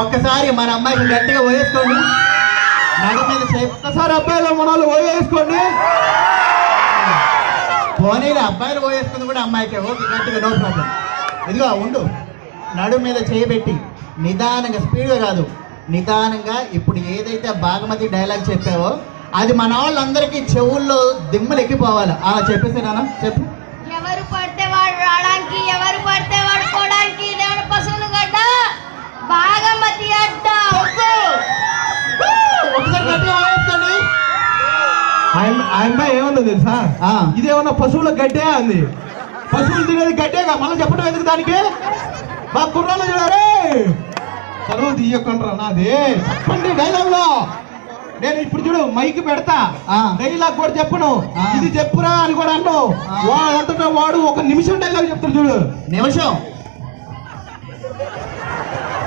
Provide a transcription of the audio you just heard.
ఒక్కసారి మన అమ్మాయికి గట్టిగా పోయేసుకోండి. నడు మీద ఒక్కసారి అబ్బాయిలో మనల్ని పోయేసుకోండి. పోనీలు అబ్బాయిలు పోయేసుకుంది కూడా అమ్మాయికే. ఓకే, గట్టిగా, నో ప్రాబ్లం. ఇదిగో ఉండు, నడు మీద చేయబెట్టి నిదానంగా, స్పీడ్గా కాదు, నిదానంగా. ఇప్పుడు ఏదైతే బాగమతి డైలాగ్ చెప్పావో అది మన వాళ్ళందరికీ చెవుల్లో దిమ్మలు ఎక్కిపోవాలి. చెప్పేసి నాన్న చెప్పు. ఎవరు పడితే వాడు రావడానికి, ఎవరు పడితే వాడు పోవడానికి, దేవుని పశువులు గడ్డ బాగమతి అడ్డ. ఒకసారి గట్టిగా పోయేసుకోండి. ఆ అమ్మాయి ఏమన్నా తెలుసా, ఇదేమన్నా పశువుల గడ్డే అంది. పశువులు తినేది గడ్డేగా, మళ్ళీ చెప్పడం ఎందుకు దానికి? మా కుర్రాలు చూడారే, పరువు తీయకుండా నాది చెప్పండి డైలాగ్ లో. నేను ఇప్పుడు చూడు మైక్ పెడతా, డైలాగ్ కూడా చెప్పను, ఇది చెప్పురా అని కూడా అన్నావు. వాడంతటా వాడు ఒక నిమిషం డైలాగ్ చెప్తాడు చూడు. నిమిషం